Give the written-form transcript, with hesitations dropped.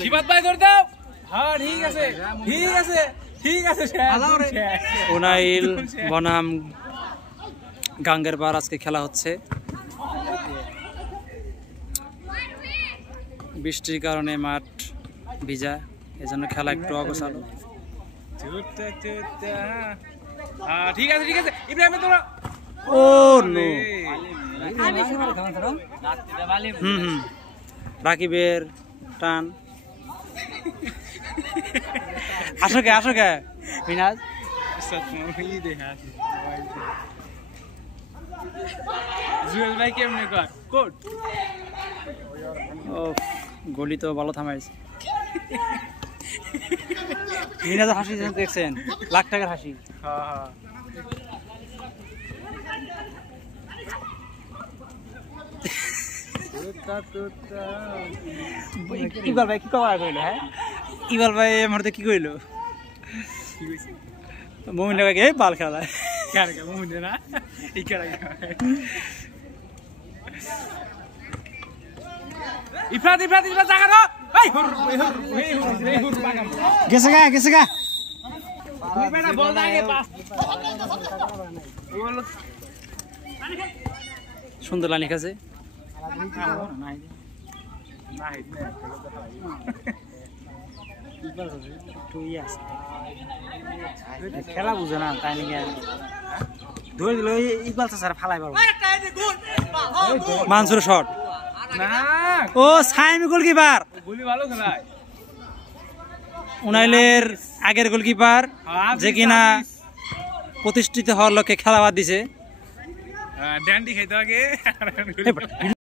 শিবাত ভাই করে দাও। হ্যাঁ ঠিক আছে ঠিক আছে ঠিক আছে। উনাইল বনাম গাঙ্গের পার আজকে খেলা হচ্ছে। বৃষ্টির কারণে মাঠ ভিজা, এজন্য খেলা একটু অগোছালো। ঠিক আছে ঠিক আছে ইব্রাহিম তোরা। ও নো, রাকিবের টান। আসো কে মিনাজ। জুয়েল ভাই কেমনে কর কোট। ও গলি তো ভালো থামাইছে। মিনাজের হাসি দেখছেন, লাখ টাকার হাসি। ইকবাল ভাই কি করা কইলো? হ্যাঁ ইকবাল ভাই এই মুহূর্তে কি কইলো? মোমিন কে বাল খেলা না ইফরাত ইফরাত ইফরাত জায়গা দাও। গেছে গা বল দাগে পাস। সুন্দর লাইন আছে। খেলা বুঝে না তাই নাকি ধরে দিল ইকবাল স্যার ফালাই পারবো। মানসুর শট না ও সাইমি গোলকিপার। গুলি ভালো খেলায় উনাইলের আগের গোলকিপার যে কিনা প্রতিষ্ঠিত হওয়ার লক্ষ্যে খেলা বাদ দিছে। ড্যান্ডি খাইতে আগে